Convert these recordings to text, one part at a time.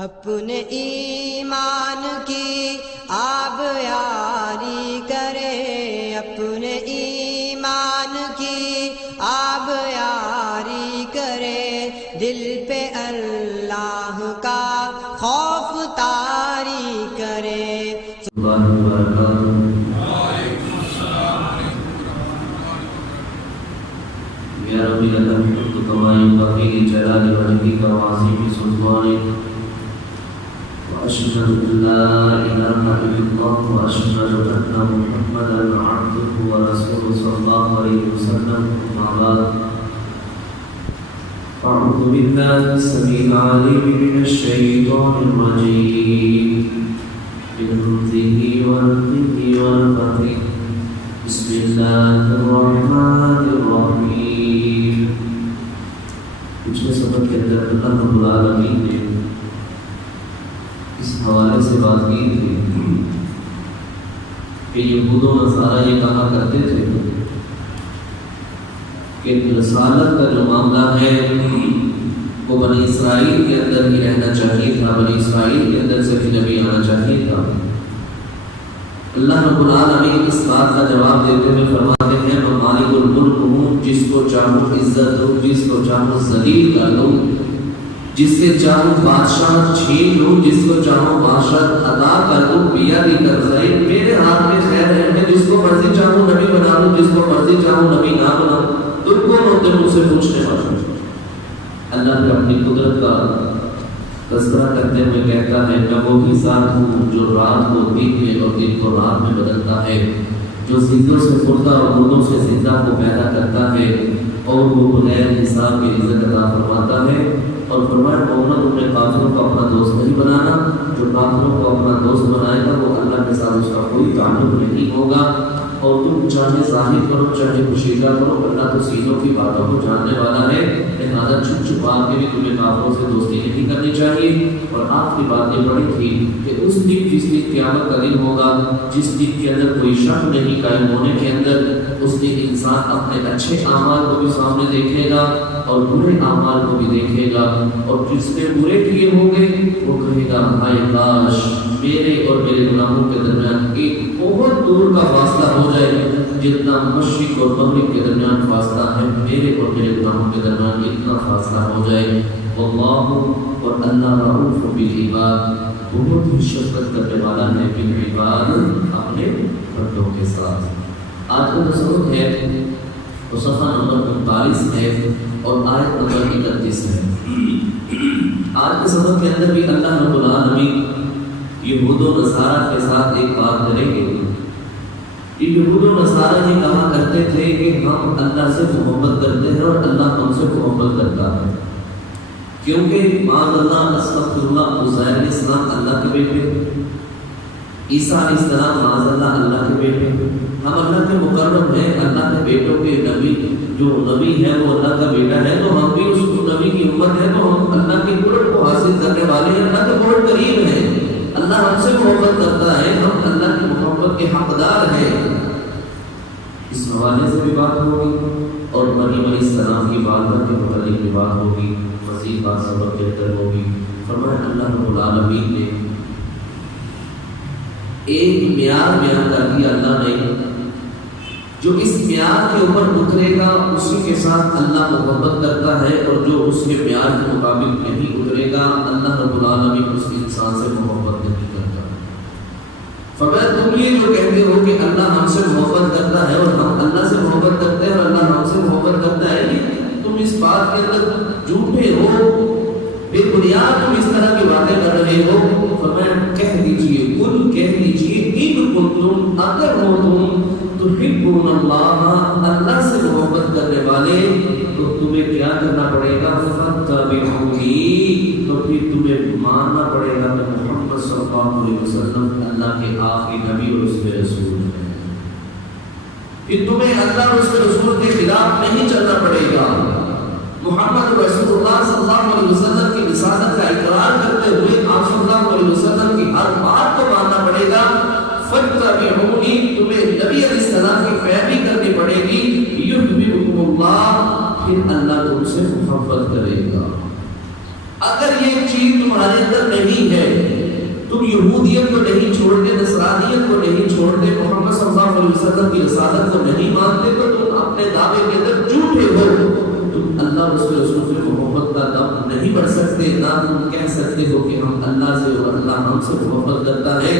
اپنے ایمان کی آب یاری کرے، اپنے ایمان کی آب یاری کرے، دل پہ اللہ کا خوف طاری کرے۔ یا رب الحمد کما ينبغي لجلال وجهك وعظيم سلطانك، واشهد ان لا اله الا الله واشهد ان محمدا عبده ورسوله صلى الله عليه وسلم. اما بعد، اعوذ بالله السميع العليم من الشيطان الرجيم من همزه ونفخه ونفثه. بسم الله الرحمن الرحیم. پچھلے سبق کے اندر اللہ رب العالمین نے اس حوالے سے بات کی تھی کہ یہود و نصارہ یہ کہا کرتے تھے کہ رسالت کا جو معاملہ ہے وہ بنی اسرائیل کے اندر ہی رہنا چاہیے تھا، بنی اسرائیل کے اندر سے بھی نبی آنا چاہیے تھا۔ اللہ رب العالمین اس بات کا جواب دیتے ہوئے فرماتے ہیں میں مالک الملک ہوں، جس کو چاہوں عزت دوں، جس کو چاہوں ذلیل کر دوں، جس سے چاہوں بادشاہ چھین لوں، جس کو چاہوں بادشاہ عطا کر دوں، پیا بھی کر خیر میرے ہاتھ میں خیر ہے۔ میں جس کو مرضی چاہوں نبی بنا دوں، جس کو مرضی چاہوں نبی نہ بناؤں۔ تم کون ہوتے مجھ سے پوچھنے والے؟ اللہ نے اپنی قدرت کا تذکرہ کرتے ہوئے کہتا ہے میں وہی ذات ہوں جو رات کو دن میں اور دن کو رات میں بدلتا ہے، جو زندوں سے مردہ اور مردوں سے زندہ کو پیدا کرتا ہے، اور وہ بغیر حساب کی رزق عطا فرماتا ہے۔ اور فرمایا محمد اپنے کافروں کو اپنا دوست نہیں بنانا، جو کافروں کو اپنا دوست بنائے گا وہ اللہ کے ساتھ اس کا کوئی تعلق نہیں ہوگا۔ اور تم چاہے ظاہر کرو چاہے پوشیدہ کرو، اللہ تو سینوں کی باتوں کو جاننے والا ہے، لہذا چھپ چھپا کے بھی تمہیں کافروں سے دوستی نہیں کرنی چاہیے۔ اور آخری بات یہ پڑھی تھی کہ اس دن جس دن قیامت کا دن ہوگا، جس دن کے اندر کوئی شک نہیں قائم ہونے کے اندر، اس دن انسان اپنے اچھے اعمال کو بھی سامنے دیکھے گا اور برے اعمال کو بھی دیکھے گا، اور جس نے برے کیے ہوں گے وہ کہے گا ہائے کاش میرے اور میرے گناہوں کے درمیان ایک بہت دور کا فاصلہ ہو جائے، جتنا مشرق اور مغرب کے درمیان فاصلہ ہے میرے اور میرے گناہوں کے درمیان اتنا فاصلہ ہو جائے۔ واللہ اور اللہ رؤوف بالعباد، بہت ہی شفقت کرنے والا ہے بالعباد، اپنے بندوں کے ساتھ۔ آج کا جو سبق ہے وہ صفحہ نمبر 39 ہے اور آیت نمبر 31 ہے۔ آج کے سبق کے اندر بھی اللہ رب العالمین یہود و نصارہ کے ساتھ ایک بات کریں گے۔ یہود و نصارہ یہ کہا کرتے تھے کہ ہم اللہ سے محبت کرتے ہیں اور اللہ ہم سے محبت کرتا ہے، کیونکہ معاذ اللہ استغفر اللہ عزیر علیہ السلام اللہ کے بیٹے، عیسیٰ علیہ السلام معاذ اللہ اللہ کے بیٹے، ہم اللہ کے مقرب ہیں، اللہ کے بیٹوں کے نبی جو نبی ہے وہ اللہ کا بیٹا ہے، تو ہم بھی اس نبی کی امت ہے، تو ہم اللہ کی قرب کو حاصل کرنے والے ہیں، اللہ کے بہت قریب ہیں، اللہ ہم سے محبت کرتا ہے، ہم اللہ کی محبت کے حقدار ہیں۔ اس حوالے سے بھی بات ہوگی اور مریم علیہ السلام کی والدہ کے متعلق بھی بات ہوگی، مزید بات سبق کے اندر ہوگی۔ فرمایا اللہ رب العالمین نے ایک معیار بیان کر دیا اللہ نے، جو اس معیار کے اوپر اترے گا اسی کے ساتھ اللہ محبت کرتا ہے، اور جو اس کے معیار کے مطابق نہیں اترے گا اللہ رب العالمین اس انسان سے محبت نہیں کرتا۔ فرمایا تم یہ جو کہتے ہو کہ اللہ ہم سے محبت کرتا ہے اور ہم اللہ سے محبت کرتے ہیں اور اللہ ہم سے محبت کرتا ہے، یہ تم اس بات کے اندر جھوٹے ہو، بے بنیاد تم اس طرح کی باتیں کر رہے ہو۔ فرمایا کہہ دیجئے، قل کہہ دیجئے ان کنتم اگر ہو تم تحبون اللہ، اللہ سے محبت کرنے والے، تو تمہیں کیا کرنا پڑے گا؟ فاتبعونی، تو پھر تمہیں ماننا پڑے گا کہ محمد صلی اللہ علیہ وسلم اللہ کے آخری نبی اور اس کے رسول ہیں۔ پھر تمہیں اللہ اور اس کے رسول کے خلاف نہیں چلنا پڑے گا۔ محمد رسول اللہ صلی اللہ علیہ وسلم کی رسالت کا اقرار کرتے ہوئے آپ صلی اللہ علیہ وسلم کی ہر بات کو ماننا پڑے گا۔ فاتبعونی، تمہیں نبی علیہ السلام کی پیروی کرنی پڑے گی۔ یحببکم اللہ، پھر اللہ تم سے محبت کرے گا۔ اگر یہ چیز تمہارے اندر نہیں یہودیت کو نہیں چھوڑتے، نصرانیت کو نہیں چھوڑتے، محمد صلی اللہ علیہ وسلم کی رسالت کو نہیں مانتے، تو تم اپنے دعوے کے اندر جھوٹے ہو، تم اللہ اس کے رسول سے محبت کا دم نہیں بڑھ سکتے، نہ تم کہہ سکتے ہو کہ ہم اللہ سے اور اللہ ہم سے محبت کرتا ہے۔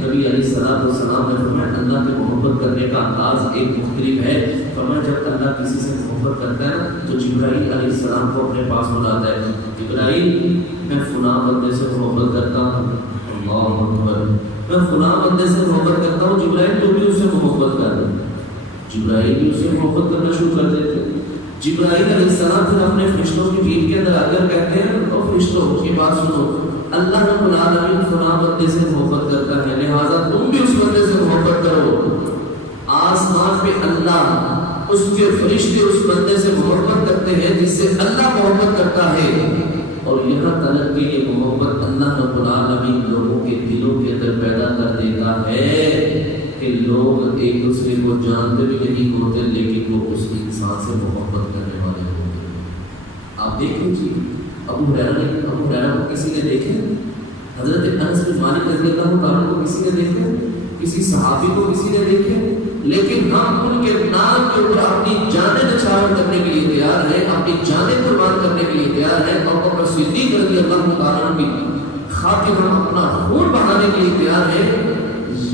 نبی علیہ السلام نے فرمایا اللہ کی محبت کرنے کا انداز ایک مختلف ہے۔ فرمایا جب اللہ کسی سے محبت کرتا ہے تو جبرائیل علیہ السلام کو اپنے پاس بلاتا ہے، جبرائیل میں فلاں بندے سے محبت کرتا ہوں، اللہ اکبر، میں فلاں بندے سے محبت کرتا ہوں، جبرائیل تو بھی اس سے محبت کر رہے، جبرائیل بھی اس سے محبت کرنا شروع کر دیتے۔ جبرائیل علیہ السلام پھر اپنے فرشتوں کی ٹیم کے اندر آ کر کہتے ہیں اور فرشتوں کی بات سنو، اللہ رب العالمین فلاں بندے سے محبت کرتا ہے، لہٰذا تم بھی اس بندے سے محبت کرو۔ آسمان پہ اللہ اس کے فرشتے اس بندے سے محبت کرتے ہیں جس سے اللہ محبت کرتا ہے، اور یہاں تلک کے یہ محبت اللہ رب العالمین لوگوں کے دلوں کے اندر پیدا کر دیتا ہے کہ لوگ ایک دوسرے کو جانتے بھی نہیں ہوتے لیکن وہ اس انسان سے محبت کرنے والے ہوتے ہیں۔ آپ دیکھیں جی ابو ہریرہ کو کسی نے دیکھے؟ حضرت انس بن مالک رضی اللہ عنہ کو کسی نے دیکھے؟ کسی صحابی کو کسی نے دیکھے؟ لیکن ہم ان کے نام کے اوپر اپنی جانیں نچھاور کرنے کے لیے تیار ہیں، اپنی جانیں قربان کرنے کے لیے تیار ہیں، اور بکر صدیق رضی اللہ تعالیٰ عنہ کی خاطر ہم اپنا خون بہانے کے لیے تیار ہیں۔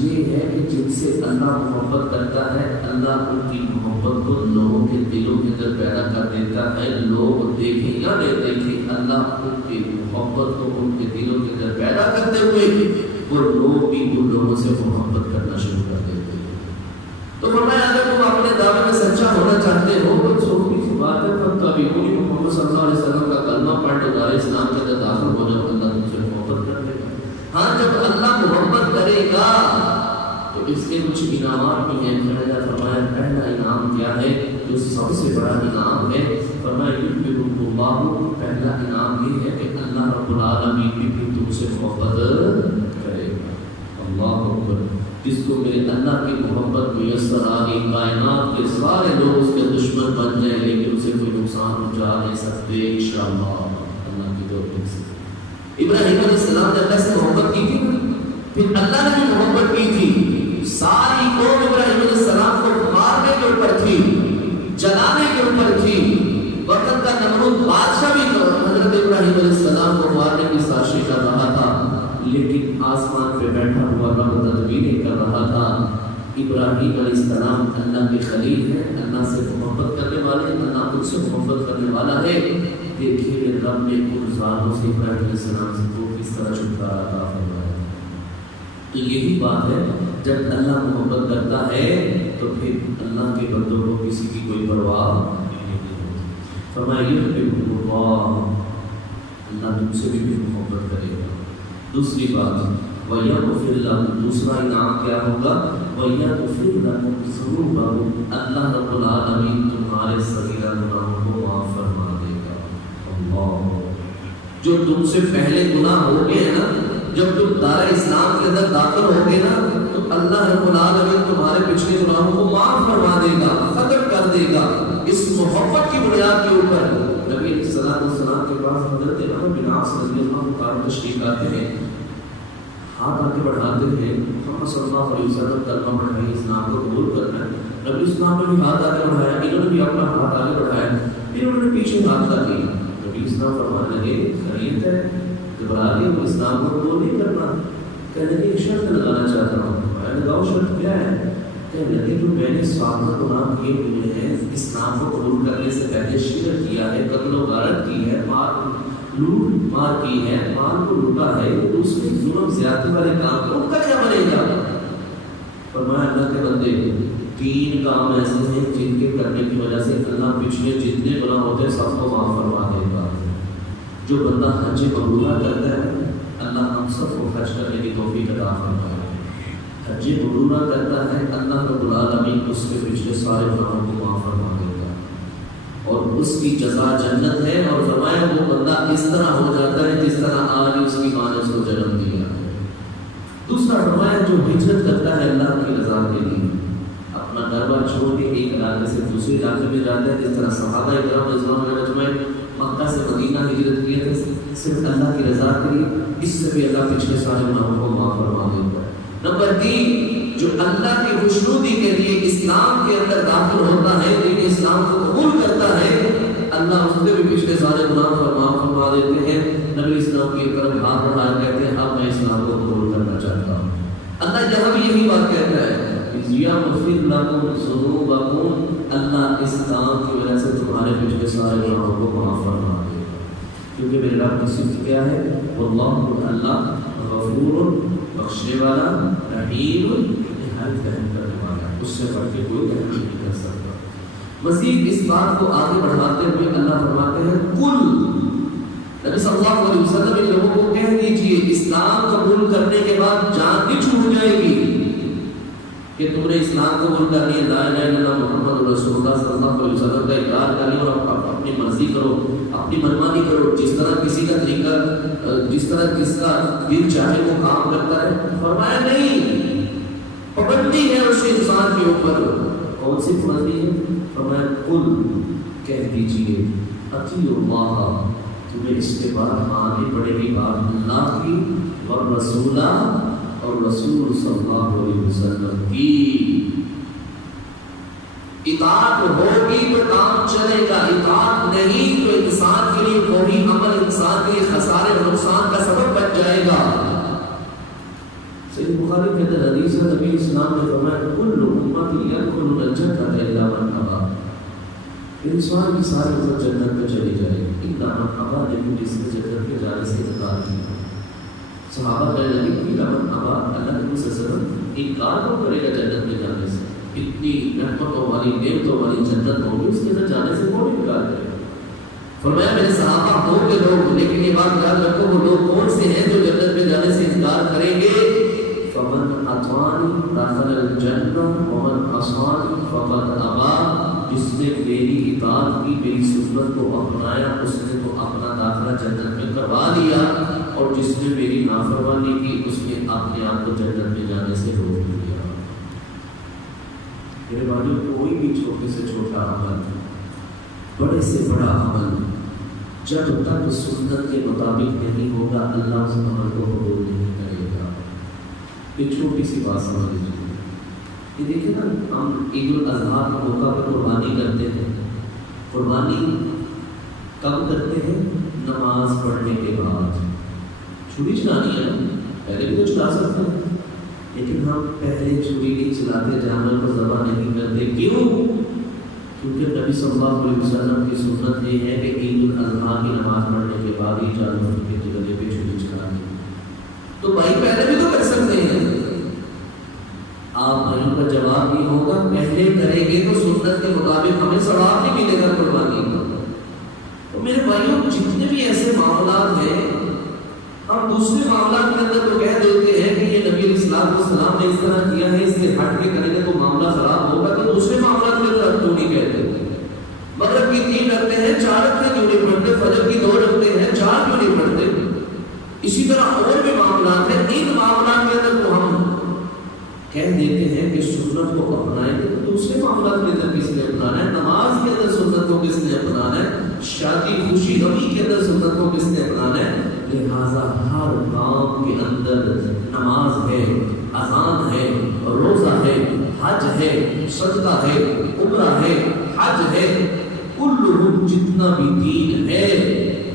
یہ ہے کہ جن سے اللہ محبت کرتا ہے، اللہ ان کی محبت کو لوگوں کے دلوں کے اندر پیدا کر دیتا ہے، لوگ دیکھیں یا نہ دیکھیں، اللہ ان کی محبت کو ان کے دلوں کے اندر پیدا کرتے ہوئے وہ لوگ بھی ان لوگوں سے محبت کرنا شروع کر دیتے ہیں۔ تو فرمایا اگر تم اپنے دعوے میں سچا ہونا چاہتے ہو تو چھوٹی سی بات ہے، فتبعونی، محمد صلی اللہ علیہ وسلم کا کلمہ پڑھ کے دار اسلام کے اندر داخل ہو جاؤ، اللہ تم سے محبت کر لے گا۔ ہاں جب اللہ محبت کرے گا تو اس کے کچھ انعامات بھی ہیں۔ فرمایا پہلا انعام کیا ہے جو سب سے بڑا انعام ہے؟ فرمایا یحببکم اللہ، پہلا انعام یہ ہے کہ اللہ رب العالمین بھی تم سے محبت کرے گا۔ اللہ اکبر، جس کو میرے اللہ کی محبت میسر آ گئی، کائنات کے سارے لوگ اس کے دشمن بن جائیں لیکن اسے کوئی نقصان پہنچا نہیں سکتے انشاءاللہ، اللہ کی توفیق سے۔ ابراہیم علیہ السلام نے اللہ سے محبت کی تھی، پھر اللہ نے بھی محبت کی تھی، ساری قوم ابراہیم علیہ السلام کو مارنے کے اوپر تھی، جلانے کے اوپر تھی، وقت کا نمرود بادشاہ بھی حضرت ابراہیم علیہ السلام کو مارنے کی سازش کر رہا تھا، لیکن آسمان پہ بیٹھا ہوا رب تدبیریں کر رہا تھا۔ ابراہیم علیہ السلام اللہ کے خلیل ہیں، اللہ سے محبت کرنے والے، اللہ ان سے محبت کرنے والا ہے۔ دیکھیے رب نے ان ظالموں سے ابراہیم علیہ السلام سے کو کس طرح چھٹکارا عطا فرمایا۔ تو یہی بات ہے، جب اللہ محبت کرتا ہے تو پھر اللہ کے بندوں کو کسی کی کوئی پرواہ نہیں ہوتی۔ فرمایا یحببکم اللہ، اللہ تم سے بھی محبت کرے گا۔ دوسری بات وَيَغْفِرْ لَهُمْ، دوسرا انعام کیا ہوگا؟ وَيَغْفِرْ لَهُمْ ذُنُوبَهُمْ، اللہ رب العالمین تمہارے صغیرہ گناہوں کو معاف فرما دے گا۔ اللہ، جو تم سے پہلے گناہ ہو گئے نا، جب تم دار اسلام کے اندر داخل ہو گے نا تو اللہ رب العالمین تمہارے پچھلے گناہوں کو معاف فرما دے گا، ختم کر دے گا۔ اس محبت کی بنیاد کے اوپر نبی علیہ الصلوۃ والسلام کے پاس حضرت عمرو بن عاص رضی اللہ تعالیٰ تشریف آتے ہیں، ہاتھ آگے بڑھاتے ہیں، محمد صلی اللہ علیہ وسلم کلمہ پڑھائے، اسلام کو قبول کرنا ہے۔ نبی اسلام نے بھی ہاتھ آگے بڑھایا، انہوں نے بھی اپنا ہاتھ آگے بڑھایا، پھر انہوں نے پیچھے ہاتھ لگے۔ نبی اسلام فرمانے لگے خیریت ہے، گھبرا گئے، وہ اسلام کو قبول نہیں کرنا؟ کہنے لگے شرط لگانا چاہتا ہوں۔ میں نے کہا شرط کیا ہے؟ کہنے لگے جو میں نے سابقہ گناہ کیے ہوئے ہیں، اسلام کو قبول کرنے سے پہلے شرک کیا ہے، قتل و غارت کی ہے، لوٹ مار کی ہے، مال کو لوٹا ہے، دوسرے ظلم زیادتی والے کام ان کا کیا بنے گا؟ فرمایا اللہ کے بندے، تین کام ایسے ہیں جن کے کرنے کی وجہ سے اللہ پچھلے جتنے گناہ ہوتے ہیں سب کو معاف فرما دے گا۔ جو بندہ حج مبرورہ کرتا ہے اللہ ہم سب کو حج کرنے کی توفیق عطا فرمائے۔ حج مبرورہ کرتا ہے اللہ رب العالمین اس کے پچھلے سارے گناہوں کو معاف فرما دے گا اور اس کی جزا جنت ہے۔ اور فرمایا وہ بندہ اس طرح ہو جاتا ہے جس طرح آج اس کی ماں نے اس کو جنم دیا ہے۔ دوسرا فرمایا جو ہجرت کرتا ہے اللہ کی رضا کے لیے، اپنا گھر بار چھوڑ کے ایک علاقے سے دوسرے علاقے میں جاتا ہے، جس طرح صحابہ کرام رضوان اللہ علیہم مکہ سے مدینہ ہجرت کیے تھے، صرف اللہ کی رضا کے لیے، اس سے بھی اللہ پچھلے سارے گناہوں کو معاف فرما دیتا ہے۔ نمبر 3، جو اللہ کی خوشنودی کے لیے اسلام کے اندر داخل ہوتا ہے، دین اسلام کو قبول کرتا ہے، اللہ اس سے بھی پچھلے سارے گناہ معاف فرما دیتے ہیں۔ نبی اسلام کی طرف ہاتھ بڑھا کہتے ہیں اب میں اسلام کو قبول کرنا چاہتا ہوں۔ اللہ یہاں بھی یہی بات کہتا ہے، اللہ اس کام کی وجہ سے تمہارے پچھلے سارے گناہوں کو معاف فرما دے گا، کیونکہ میرے رب کی صفت کیا ہے؟ واللہ، اللہ غفور، بخشنے والا، رحیم، نہایت رحم کرنے والا، اس سے بڑھ کے کوئی رحم نہیں کر سکتا۔ مزید اس بات کو آگے بڑھاتے ہوئے اللہ فرماتے ہیں کل، نبی صلی اللہ علیہ وسلم ان لوگوں کو کہہ دیجئے اسلام قبول کرنے کے بعد جان بھی چھوٹ جائے گی کہ تم نے اسلام قبول کر لیا، لا الہ الا اللہ محمد رسول اللہ صلی اللہ علیہ وسلم کا اقرار کر لیا اور اپنی مرضی کرو، اپنی منمانی کرو، جس طرح کسی کا طریقہ، جس طرح کس کا دل چاہے وہ کام کرتا ہے۔ فرمایا نہیں، پابندی ہے اس انسان کے اوپر۔ کون سی پابندی ہے؟ فرمایا کل، کہہ دیجئے اطیعوا اللہ، تمہیں اس کے بعد ماننی پڑے گی بات اللہ کی اور رسولہ اور رسول صلی اللہ علیہ وسلم کی۔ اطاعت ہوگی تو کام چلے گا، اطاعت نہیں تو انسان کے لیے کوئی عمل انسان کے لیے خسارے اور نقصان کا سبب بن جائے گا۔ صحیح بخاری کے اندر حدیث ہے، نبی اسلام نے فرمایا کل امتی یدخلون الجنۃ الا من ابا، انسان کی ساری امت جنت میں چلی جائے گی الا من ابا، لیکن جس نے جنت میں جانے سے انکار کیا۔ صحابہ کہنے لگے کہ من ابا، اللہ کے وسلم انکار کیوں کرے گا جنت میں جانے سے؟ اتنی رحمتوں والی نعمتوں والی جنت ہوگی، اس کے اندر جانے سے کون انکار کرے گا؟ فرمایا میرے صحابہ ہوں گے لوگ، لیکن یہ بات یاد رکھو وہ لوگ کون سے ہیں جو جنت میں جانے سے انکار کریں گے؟ فمن اطاعنی دخل الجنہ ومن عصانی فقد ابا، جس نے میری اطاعت کی، میری سنت کو اپنایا، اس نے تو اپنا داخلہ جنت میں کروا لیا، اور جس نے میری نافرمانی کی اس نے اپنے آپ کو جنت میں جانے سے روک دیا۔ میرے بھائیوں، کوئی بھی چھوٹے سے چھوٹا عمل، بڑے سے بڑا عمل، جب تک سنت کے مطابق نہیں ہوگا اللہ اس عمل کو قبول نہیں کرے گا۔ ایک چھوٹی سی بات سمجھ لیجیے، یہ دیکھیں نا، ہم عید الاضحیٰ کے موقع پر قربانی کرتے ہیں۔ قربانی کب کرتے ہیں؟ نماز پڑھنے کے بعد۔ چھری چلانی ہے، پہلے بھی تو چلا سکتے ہیں، لیکن ہم پہلے چھری نہیں چلاتے، جانور کو ذبح نہیں کرتے۔ کیوں؟ کیونکہ نبی صلی اللہ علیہ وسلم کی سنت یہ ہے کہ عید الاضحیٰ کی نماز پڑھنے کے بعد ہی جانور کے گلے پہ چھری چلانی۔ تو بھائی پہلے بھی تو کر سکتے ہیں۔ آپ بھائیوں کا جواب یہ ہوگا پہلے کریں گے تو سنت کے مطابق ہمیں ثواب نہیں ملے گا قربانی کا۔ تو میرے بھائیوں، جتنے بھی ایسے معاملات ہیں، ہم دوسرے معاملات کے اندر تو کہہ دیتے ہیں کہ یہ نبی علیہ السلام نے اس طرح کیا ہے، اس سے ہٹ کے کریں گے تو معاملہ خراب ہوگا، تو دوسرے معاملات کے اندر کیوں نہیں کہتے؟ مغرب کی 3 رکھتے ہیں، 4 رکھتے کیوں نہیں پڑھتے؟ فجر کی 2 رکھتے ہیں، 4 کیوں نہیں پڑھتے؟ اسی طرح اور بھی معاملات ہیں، ان معاملات کے اندر تو ہم کہہ دیتے ہیں کہ سنت کو اپنائیں گے، تو دوسرے معاملات کے اندر کس نے اپنانا ہے؟ نماز کے اندر سنت کو کس نے اپنانا ہے؟ شادی خوشی غمی کے اندر سنت کو کس نے اپنانا ہے؟ لہٰذا ہر کام کے اندر نماز ہے، اذان ہے، روزہ ہے، حج ہے، صدقہ ہے، عمرہ ہے، حج ہے، کلہم جتنا بھی دین ہے،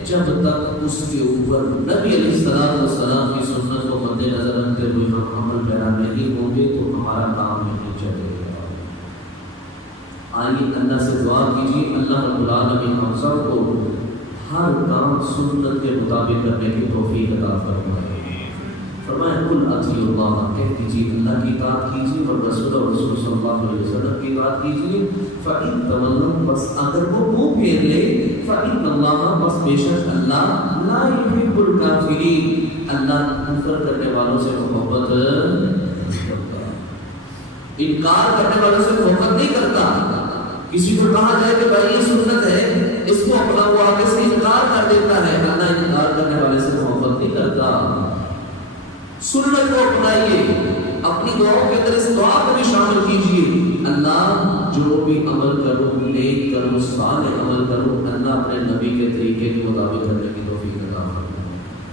جب تک اس کے اوپر نبی علیہ السلام کی سنت کو مد نظر رکھتے ہوئے ہم عمل پیرا نہیں ہوں گے تو ہمارا کام نہیں چلے گا۔ آئیے اللہ سے دعا کیجیے، اللہ رب العالمین ہم سب کو ہر کام سنت کے مطابق کرنے کی توفیق عطا فرمائے۔ فرمایا کل اطیعوا اللہ، کہہ دیجیے اللہ کی اطاعت کیجیے اور رسول صلی اللہ علیہ وسلم کی اطاعت کیجیے۔ فإن تولوا، بس اگر وہ منہ پھیر لے، فإن اللہ، بس بے شک اللہ، لا يحب الکافرین، اللہ کفر کرنے والوں سے محبت نہیں کرتا، انکار کرنے والوں سے محبت نہیں کرتا۔ کسی کو کہا جائے کہ بھائی یہ سنت ہے، اس کو اپنا وہ آگے سے انکار کر دیتا ہے، اللہ انکار کرنے والے سے محبت نہیں کرتا۔ سنت کو اپنائیے، اپنی دعاؤں کے اندر اس دعا کو بھی شامل کیجیے، اللہ جو بھی عمل کرو، نیک کرو، صالح عمل کرو، اللہ اپنے نبی کے طریقے کے مطابق کرنے کی توفیق عطا فرمائے۔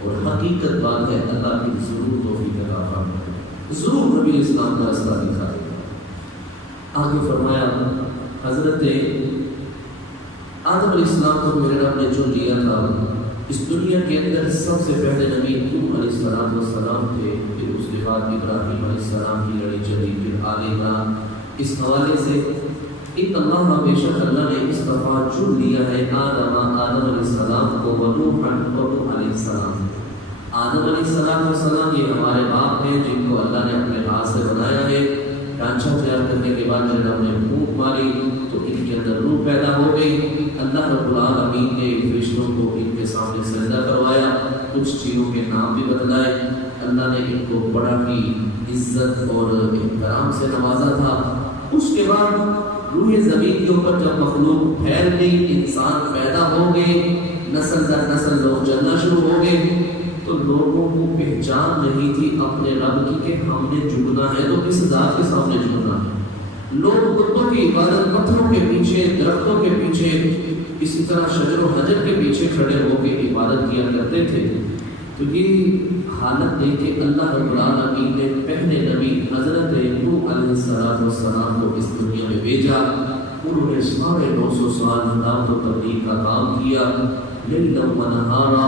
اور حقیقت بات ہے اللہ کی ضرور توفیق عطا فرمائے، ضرور نبی اسلام کا راستہ دکھائے گا۔ آگے فرمایا حضرت آدم علیہ السلام کو میرے رب نے چن لیا تھا، اس دنیا کے اندر سب سے پہلے نبی نوح علیہ السلام تھے، پھر اس کے بعد ابراہیم علیہ السلام کی لڑی چلی، پھر آل عمران۔ اس حوالے سے ان اللہ بے شک اللہ نے اصطفیٰ چن لیا ہے آدم علیہ السلام کو ونوحا ونوح علیہ السلام۔ آدم علیہ السلام یہ ہمارے باپ ہیں جن کو اللہ نے اپنے ہاتھ سے بنایا ہے۔ ڈھانچہ تیار کرنے کے بعد جب ہم نے پھونک ماری تو ان کے اندر روح پیدا ہو گئی۔ اللہ رب العالمین نے فرشتوں کو ان کے سامنے سجدہ کروایا، کچھ چیزوں کے نام بھی بدلائے۔ اللہ نے ان کو بڑا ہی عزت اور احترام سے نوازا تھا۔ اس کے بعد روح زمین کے اوپر جب مخلوق پھیل گئی، انسان پیدا ہو گئے، نسل در نسل لوگ چلنا شروع ہو گئے، تو لوگوں کو پہچان نہیں تھی اپنے رب کی کہ ہم نے جھکنا ہے تو کس ذات کے سامنے جھکنا ہے۔ لوگ بتوں کی عبادت پتھروں کے پیچھے، درختوں کے پیچھے، اسی طرح شجر و حجر کے پیچھے کھڑے ہو کے عبادت کیا کرتے تھے۔ تو یہ حالت دیکھ کے اللہ رب العالمین نے پہلے نبی حضرت نوح علیہ السلام کو اس دنیا میں بھیجا۔ انہوں نے 950 سال دعوت و تبلیغ کا کام کیا، لیلا و نہارا،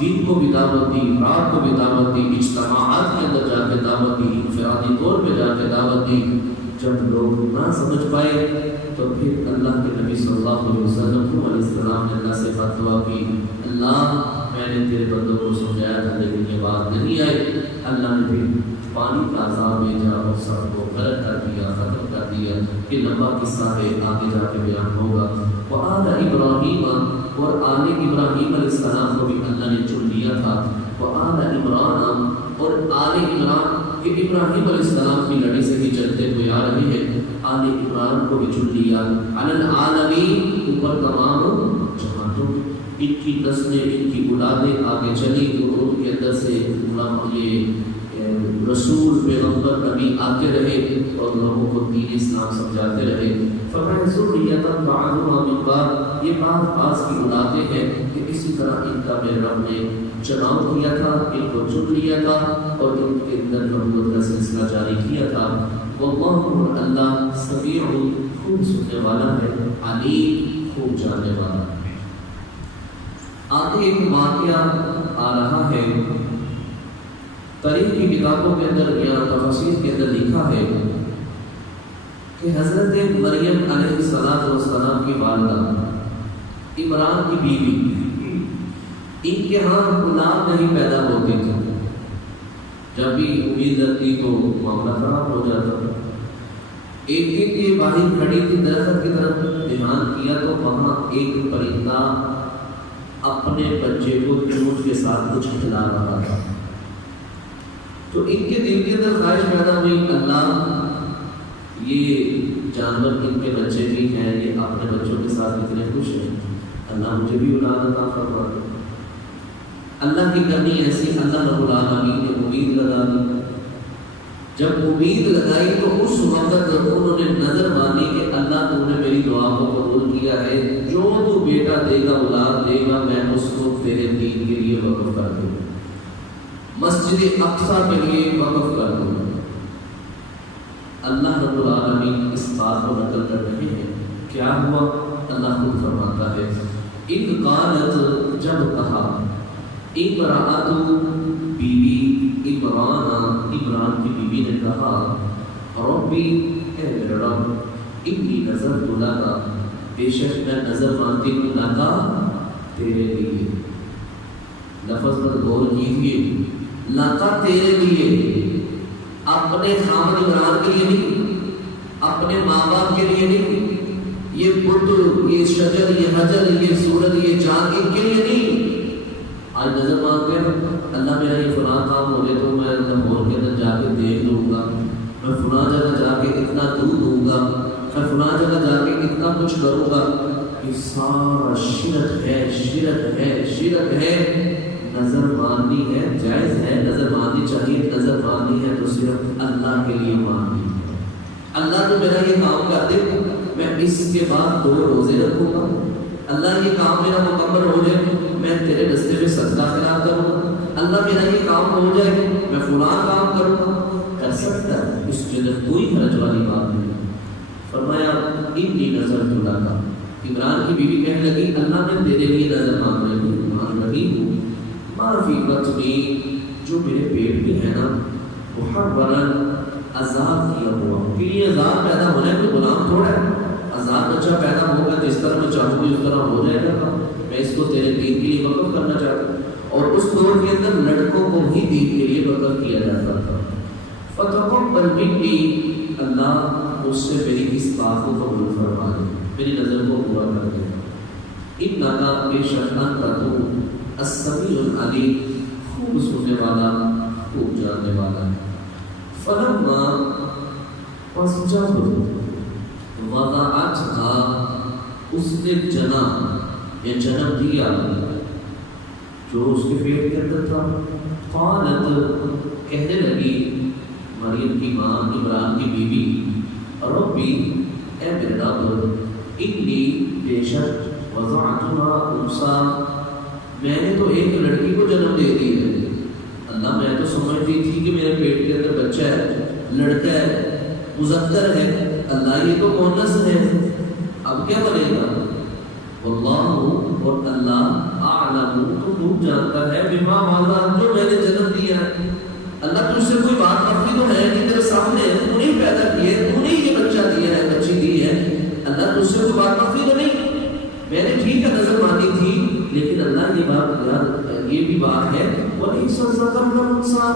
دین کو بھی دعوت دی، رات کو بھی دعوت دی، اجتماعات کے اندر جا کے دعوت دی، انفرادی طور پہ جا کے دعوت دی۔ جب لوگ نہ سمجھ پائے تو پھر اللہ کے نبی صلی اللہ علیہ وسلم علیہ السلام نے اللہ سے فتویٰ کی، اللہ میں نے تیرے بندوں کو سمجھایا تھا لیکن یہ بات نہیں آئی۔ اللہ نے پھر پانی کا عذاب بھیجا اور سب کو غرق کر دیا، ختم کر دیا۔ یہ لمبا قصہ ہے، آگے جا کے بیان ہوگا۔ وآل ابراہیم، اور آل ابراہیم علیہ السلام کو بھی اللہ نے چن لیا تھا۔ وآل عمران، اور آل عمران کہ ابراہیم علیہ السلام کی لڑی سے بھی چلتے ہوئے آ رہے ہیں، آل عمران کو بھی چن لیا۔ علی العالمین، اوپر تمام جہانوں، ان کی نسلیں، ان کی اولادیں آگے چلی تو ان کے اندر سے یہ رسول پیغمبر نبی آتے رہے اور لوگوں کو دین اسلام سمجھاتے رہے۔ فرمایا ذریۃ بعضھا من بعض، یہ بعض بعض کی اولادیں ہیں کہ اسی طرح ان کا میرے رب نے چناؤ کیا تھا، ان کو چن لیا تھا اور ان کے اندر نبوت کا سلسلہ جاری کیا تھا۔ واللہ، اللہ سمیع، خوب سننے والا ہے، علیم، خوب جاننے والا ہے۔ آگے ایک واقعہ آ رہا ہے، تاریخ کی کتابوں کے اندر یا تفاسیر کے اندر لکھا ہے کہ حضرت مریم علیہ السلام کی والدہ عمران کی بیوی، ان کے ہاں اولاد نہیں پیدا ہوتی تھی، جب بھی امید لگتی تو معاملہ خراب ہو جاتا تھا۔ ایک دن یہ باہر کھڑی تھی، درخت کی طرف دھیان کیا تو وہاں ایک پرندہ اپنے بچے کو چونچ کے ساتھ کچھ کھلا رہا تھا۔ تو ان کے دل کے اندر خواہش پیدا ہوئی، اللہ یہ جانور ان کے بچے بھی ہیں، یہ اپنے بچوں کے ساتھ اتنے خوش ہیں، اللہ مجھے بھی اولاد عطا فرما دے۔ اللہ کی کرنی ایسی، اللہ رب العالمین نے امید لگا دی۔ جب امید لگائی تو اس وقت انہوں نے نظر مانی کہ اللہ تو نے میری دعا کو قبول کیا ہے، جو تو بیٹا دے گا، اولاد دے گا، میں اس کو تیرے دین کے لیے وقف کر دوں، مسجد اقصیٰ کے لیے وقف کر دوں۔ اللہ رب العالمین اس بات کو نقل کر رہے ہیں، کیا ہوا؟ اللہ خود فرماتا ہے، ان قالت، جب کہا، امرأۃ، بیوی عمران کی بیوی نے کہا، ربی، اے میرے رب، انی نذرت لک، بے شک میں نظر مانتی ہوں، لکا، تیرے لیے۔ لفظ پر غور کیجیے، لکا، تیرے لیے، اپنے خامد عمران کے لیے نہیں، اپنے ماں باپ کے لیے نہیں، یہ بت، یہ شجر، یہ حجر، یہ سورج، یہ چاند، ان کے لیے نہیں۔ آج نظر مانگتے ہیں، اللہ میرا یہ فلاں کام ہو گیا تو میں لاہور کے اندر جا کے دیکھ لوں گا، میں فلاں جگہ جا کے اتنا دودھ دوں گا، میں فلاں جگہ جا کے اتنا کچھ کروں گا۔ یہ سارا شرک ہے، شرک ہے، شرک ہے۔ نظر ماننی ہے، جائز ہے، نظر ماننی چاہیے، نظر ماننی ہے تو صرف اللہ کے لیے ماننی ہے۔ اللہ تو میرا یہ کام کر دے، میں اس کے بعد 2 روزے رکھوں گا، اللہ یہ کام میرا مکمل ہو جائے، میں تیرے رستے میں صدقہ خیرات کروں گا، اللہ میرا یہ کام ہو جائے میں فلاں کام کروں گا، کر سکتا ہے، اس کے اندر کوئی حرج والی بات نہیں۔ فرمایا انی نظرت لک، عمران کی بیوی کہنے لگی اللہ نے تیرے لیے نظر مانگ رہی ہوں، ما فی بطنی، جو میرے پیٹ میں ہے نا، محررا، آزاد کیا ہوا، کہ یہ آزاد پیدا ہونا ہے، کوئی غلام تھوڑا ہے، آزاد بچہ پیدا ہوگا جس طرح میں چاہوں گی اس طرح ہو جائے گا، میں اس کو تیرے دین کے لیے وقف کرنا چاہتا ہوں۔ اور اس دور کے اندر لڑکوں کو ہی دین کے لیے وقف کیا جاتا تھا۔ فتقبل منی، اللہ اس سے میری اس بات کو قبول فرما دے، میری نظر کو پورا کر دے۔ انک، بے شک انت تو، السمیع العلیم، خوب سننے والا، خوب جاننے والا ہے۔ فلما، پس جب وضعتھا، اس نے جنا یا جنم دیا جو اس کے پیٹ کے اندر تھا، قالت، کہنے لگی مریم کی ماں، عمران کی بیوی، ربی، اے میرے رب، انی، بے شک، وضعتھا انثی، میں نے تو ایک لڑکی کو جنم دے دی ہے۔ اللہ میں تو سمجھتی تھی کہ میرے پیٹ کے اندر بچہ ہے، لڑکا ہے، مذکر ہے، اللہ یہ تو مؤنث ہے، اب کیا بنے گا؟ واللہ، اور اللہ، اعلم، تو خوب جانتا ہے، بما، ماذا، جو میں نے جنم دیا ہے۔ اللہ تجھ سے کوئی بات مخفی تو ہے نہیں، تیرے سامنے ہے، تو نے پیدا کی ہے، تو نے یہ بچہ دیا ہے، بچی دی ہے، اللہ تجھ سے کوئی بات مخفی تو نہیں۔ میں نے ٹھیک ہے نظر مانی تھی، لیکن اللہ یہ بات یاد، یہ بھی بات ہے، وَلَيْسَ الذَّكَرُ كَالْأُنثَىٰ،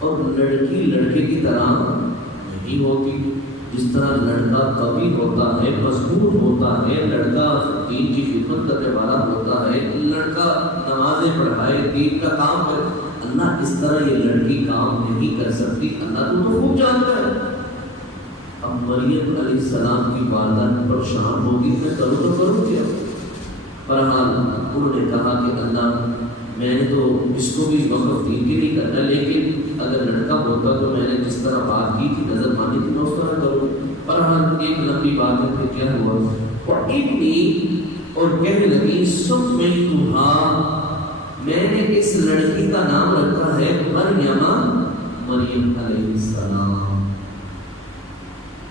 اور لڑکی لڑکے کی طرح نہیں ہوتی، جس طرح لڑکا قوی ہوتا ہے، مضبوط ہوتا ہے، لڑکا دین کی خدمت کرنے والا ہوتا ہے، لڑکا نمازیں پڑھائے، دین کا کام کرے، اللہ اس طرح یہ لڑکی کام نہیں کر سکتی، اللہ تو خوب جانتا ہے۔ اب مریم علیہ السلام کی والدہ پریشان ہوگی، میں کروں تو کروں کیا؟ بہرحال انہوں نے کہا کہ اللہ میں نے تو اس کو بھی وقف دین کے لیے کرنا، لیکن اگر لڑکا ہوتا تو میں نے جس طرح بات کی تھی، نظر مانی تھی، میں اس طرح کروں۔ بہرحال ایک لمبی بات ہے، پھر کیا ہوا؟ اور کہنے لگی سمیتھا، میں نے اس لڑکی کا نام رکھا ہے مریم، مریم علیہ السلام۔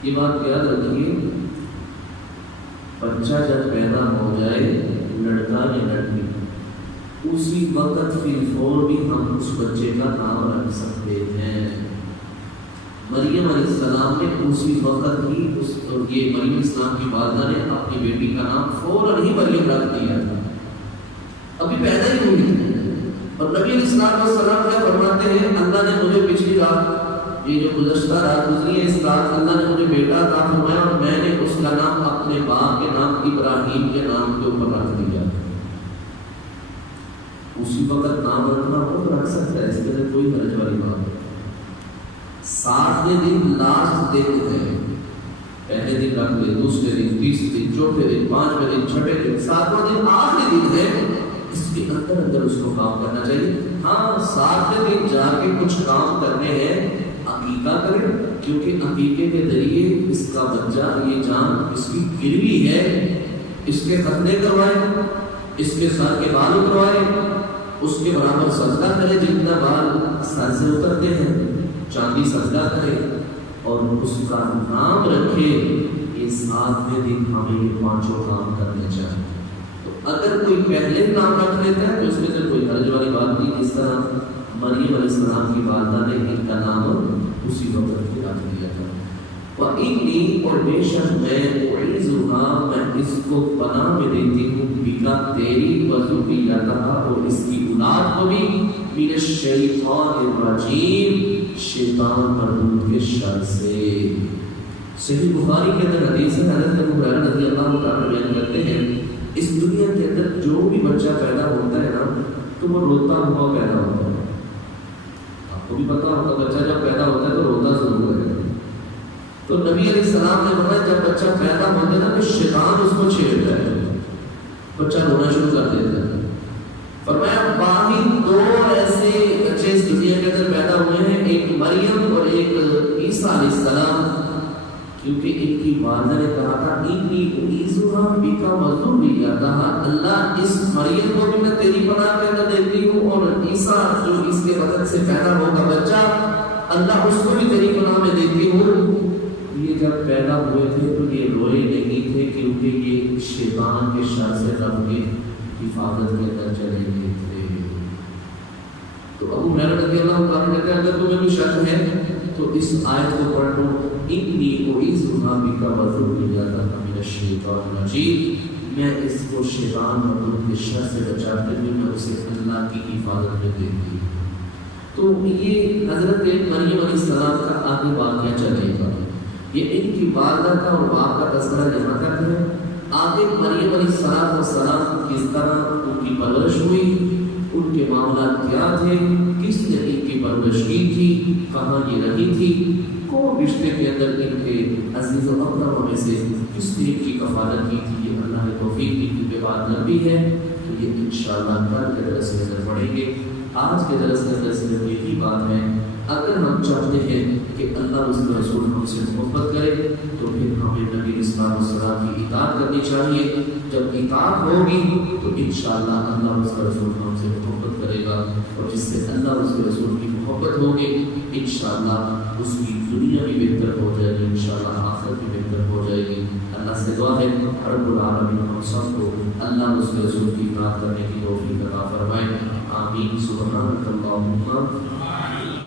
یہ بات یاد رکھیے، بچہ جب پیدا ہو جائے، لڑکا یا لڑکی، اسی وقت فی الفور بھی ہم اس بچے کا نام رکھ سکتے ہیں۔ مریم علیہ السلام نے اسی وقت ہی یہ مریم اسلام کی والدہ نے اپنی بیٹی کا نام فوراً ہی مریم رکھ دیا تھا، ابھی پیدا ہی ہوئی تھی۔ اور نبی علیہ السلام کیا فرماتے ہیں؟ اللہ نے مجھے پچھلی رات، یہ جو گزشتہ رات گزری ہے، اس رات اللہ نے مجھے بیٹا عطا فرمایا اور میں نے اس کا نام اپنے باپ کے نام ابراہیم کے نام کے اوپر رکھ دیا۔ اسی وقت نام رکھنا ہو تو رکھ سکتا ہے، اس کے اندر کوئی حرج والی بات نہیں۔ 60ویں دن لاسٹ دن ہے، پہلے دن رکھ لے، دوسرے دن، تیسرے دن، چوتھے دن، 5ویں دن، 6ویں دن، 7واں دن آخری دن ہے، اس کے اندر اس کو کام کرنا چاہیے۔ ہاں 7ویں دن جا کے کچھ کام کرنے ہیں، عقیقہ کریں، کیونکہ عقیقے کے ذریعے اس کا بچہ، یہ جان اس کی گروی ہے، اس کے ختنے کروائیں، اس کے سر کے بال اتروائیں، اس کے برابر سجدہ کرے، جتنا بال سر سے اترتے ہیں چاندی سجدہ کرے، اور اس کا نام رکھے۔ یہ 7ویں دن ہمیں یہ 5 کام کرنے چاہیے۔ تو اگر کوئی پہلے نام رکھ لیتا ہے تو اس میں سے کوئی حرج والی بات نہیں، جس طرح مریم علیہ السلام کی والدہ نے ان کا نام اسی وقت رکھ دیا تھا۔ وَإِنِّي، اور بے شک میں أُعِيذُهَا، میں اس کو پناہ میں دیتی ہوں، بِكَ، تیری، وَذُرِّيَّتَهَا، اور اس کی اولاد کو بھی، مِنَ الشَّيْطَانِ الرَّجِيمِ، شیطان مردود کے شر سے۔ صحیح بخاری کے اندر حدیث ہے، حضرت ابو ہریرہ رضی اللہ عنہ بیان کرتے ہیں، اس دنیا کے اندر جو بھی بچہ پیدا ہوتا ہے نا تو وہ روتا ہوا پیدا ہوتا ہے۔ آپ کو بھی پتا ہوگا بچہ جب پیدا ہوتا ہے تو روتا ضرور ہے۔ تو نبی علیہ السلام نے فرمایا جب بچہ پیدا ہوتا ہے نا تو شیطان اس کو چھیڑتا ہے، بچہ رونا شروع کر دیتا ہے۔ فرمایا باقی 2 ایسے بچے اس دنیا کے اندر پیدا ہوئے ہیں، ایک مریم اور ایک عیسیٰ علیہ السلام، کیونکہ ان کی والدہ نے کہا تھا انی اعیذھا بک وذریتھا، اللہ اس مریم کو بھی میں تیری پناہ کے اندر دیتی ہوں، اور عیسیٰ جو اس کے بدن سے پیدا ہوگا بچہ، اللہ اس کو بھی تیری پناہ میں دیتی ہوں۔ یہ جب پیدا ہوئے تھے تو یہ روئے نہیں تھے، کیونکہ یہ شیطان کے شر سے رب کی حفاظت کے اندر چلے گئے تھے۔ تو ابو ہریرہ رضی اللہ عنہ کہتے ہیں اگر تمہیں کوئی شک ہے تو اس آیت کو پڑھ لو، انی اعیذھا بک وذریتھا من الشیطان الرجیم، میں اس کو شیطان مردود کے شر سے بچاتے ہوئے میں اسے اللہ کی حفاظت میں دیتی ہوں۔ تو یہ حضرت مریم علیہ السلام کا آگے واقعہ چلے گا، یہ ان کی والدہ کا اور باپ کا تذکرہ یہاں تک ہے۔ آگے مریم علیہ السلام کس طرح ان کی پرورش ہوئی، ان کے معاملات کیا تھے، کس نے ان کی پرورش کی تھی، کہاں یہ رہی تھی، کون رشتے کے اندر ان کے عزیز و اقربا میں سے کس نے ان کی کفالت کی تھی، یہ اللہ نے توفیق دی کیونکہ بات لمبی ہے، تو یہ انشاءاللہ کل کے درس میں پڑھیں گے۔ آج کے درس کے اندر صرف یہی بات ہے، اگر ہم چاہتے ہیں کہ اللہ اس کے رسول ہم سے محبت کرے تو پھر ہمیں نبی صلی اللہ علیہ وسلم کی اطاعت کرنی چاہیے۔ جب اطاعت ہوگی تو انشاءاللہ اللہ اس کے رسول ہم سے محبت کرے گا، اور جس سے اللہ اس کے رسول کی محبت ہوگی انشاءاللہ اس کی دنیا بھی بہتر ہو جائے گی، انشاءاللہ آخرت بھی بہتر ہو جائے گی۔ اللہ سے دعا ہے رب العالمین ہم سب کو اللہ اس کے رسول کی اطاعت کرنے کی توفیق عطا فرمائے، آمین۔ سبحانک اللہم